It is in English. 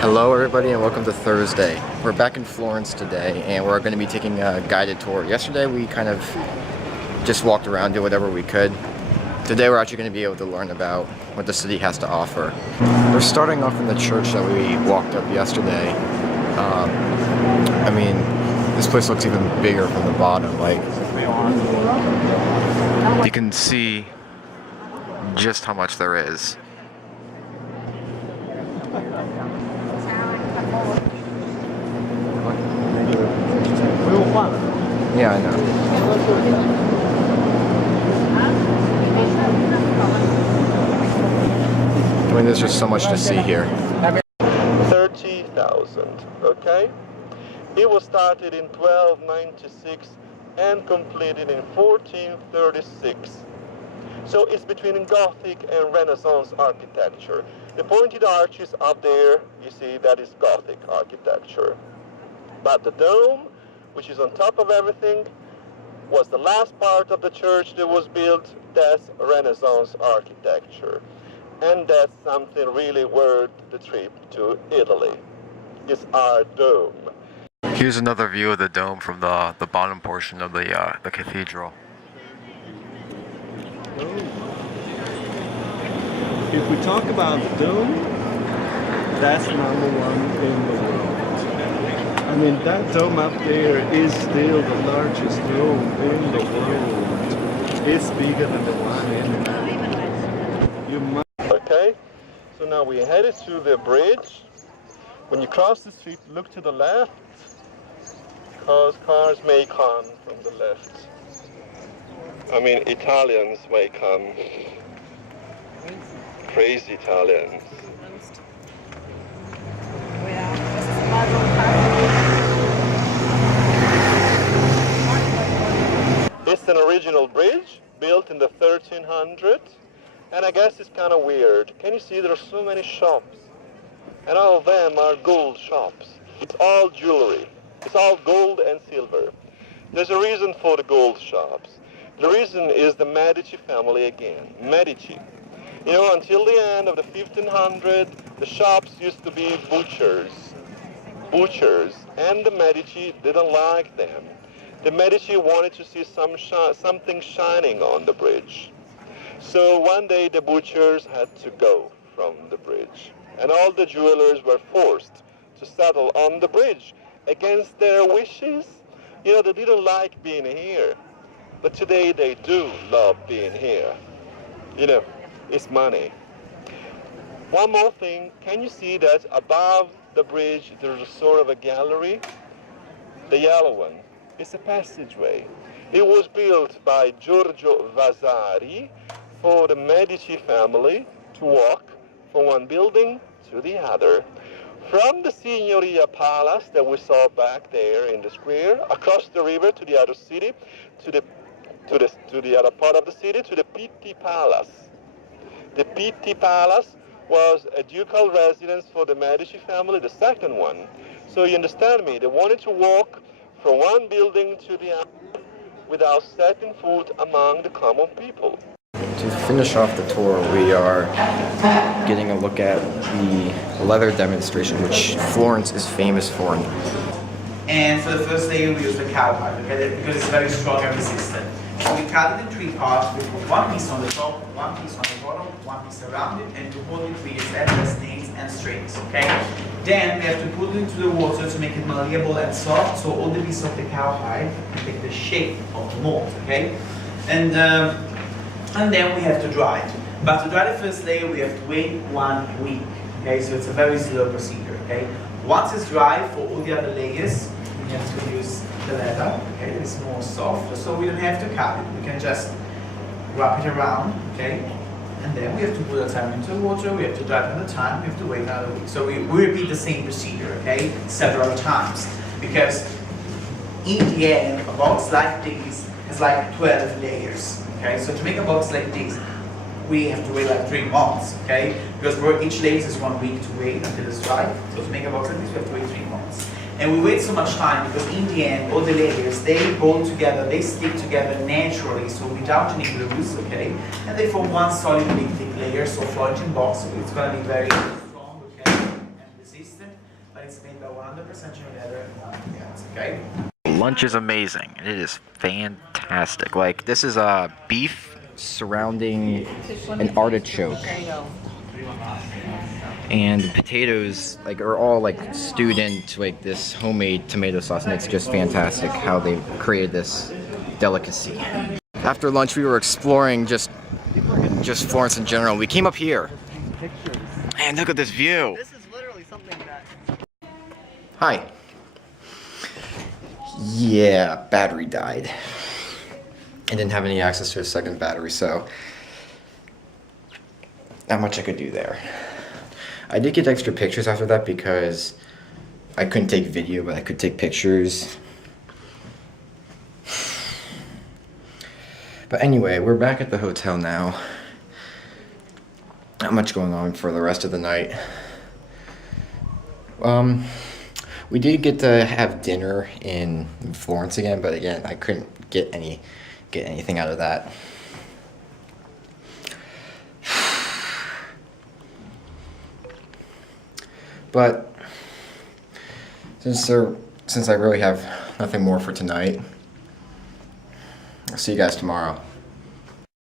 Hello everybody and welcome to Thursday. We're back in Florence today and we're going to be taking a guided tour. Yesterday we kind of just walked around, did whatever we could. Today we're actually going to be able to learn about what the city has to offer. We're starting off in the church that we walked up yesterday. I mean, this place looks even bigger from the bottom. Like, you can see just how much there is. Yeah, I know. I mean, there's just so much to see here. 30,000, okay? It was started in 1296 and completed in 1436. So it's between Gothic and Renaissance architecture. The pointed arches up there, you see, that is Gothic architecture. But the dome, which is on top of everything, was the last part of the church that was built. That's Renaissance architecture. And that's something really worth the trip to Italy. It's our dome. Here's another view of the dome from the bottom portion of the cathedral. If we talk about the dome, that's #1 in the world. I mean, that dome up there is still the largest dome in the world. It's bigger than the one in you might. Okay, so now we're headed to the bridge. When you cross the street, look to the left, because cars may come from the left. I mean, Italians may come. Crazy Italians. It's an original bridge built in the 1300s, and I guess it's kind of weird. Can you see there are so many shops? And all of them are gold shops. It's all jewelry. It's all gold and silver. There's a reason for the gold shops. The reason is the Medici family again. Medici. You know, until the end of the 1500s, the shops used to be butchers. And the Medici didn't like them. The Medici wanted to see something shining on the bridge. So one day the butchers had to go from the bridge. And all the jewelers were forced to settle on the bridge against their wishes. You know, they didn't like being here. But today they do love being here. You know, it's money. One more thing, can you see that above the bridge there's a sort of a gallery? The yellow one. It's a passageway. It was built by Giorgio Vasari for the Medici family to walk from one building to the other. From the Signoria Palace that we saw back there in the square, across the river to the other city, to the other part of the city, to the Pitti Palace. The Pitti Palace was a ducal residence for the Medici family, the second one. So you understand me, they wanted to walk from one building to the other without setting foot among the common people. To finish off the tour, we are getting a look at the leather demonstration, which Florence is famous for. And for the first layer we use the cowhide, okay, because it's very strong and resistant. So we cut it in 3 parts. We put one piece on the top, one piece on the bottom, one piece around it, and to hold it we use endless nails and strings, okay? Then we have to put it into the water to make it malleable and soft, so all the pieces of the cowhide can take the shape of the mold, okay? And then we have to dry it. But to dry the first layer, we have to wait 1 week, okay? So it's a very slow procedure, okay? Once it's dry, for all the other layers, we have to use the leather, okay? It's more soft, so we don't have to cut it. We can just wrap it around, okay? And then we have to put the time into the water, we have to dry it another time, we have to wait another week. So we repeat the same procedure, okay? Several times. Because in the end, a box like this has like 12 layers, okay? So to make a box like this, we have to wait like 3 months, okay? Because for each layer is 1 week to wait until it's dry. So to make a box like this, we have to wait 3 months. And we wait so much time because in the end, all the layers, they hold together, they stick together naturally, so without any glues, okay? And they form one solid big thick layer, so Florentine box, so it's gonna be very strong, okay, and resistant. but it's made by 100% genuine leather and nothing else, okay? Lunch is amazing. It is fantastic. Like, this is beef surrounding an artichoke. And the potatoes like are all like stewed into like this homemade tomato sauce, and it's just fantastic how they created this delicacy. After lunch, we were exploring just Florence in general. We came up here, and look at this view. This is literally something that... Hi. Yeah, battery died. I didn't have any access to a second battery, so not much I could do there. I did get extra pictures after that because I couldn't take video, but I could take pictures. But anyway, we're back at the hotel now. Not much going on for the rest of the night. We did get to have dinner in Florence again, but again, I couldn't get anything out of that. But since I really have nothing more for tonight, I'll see you guys tomorrow.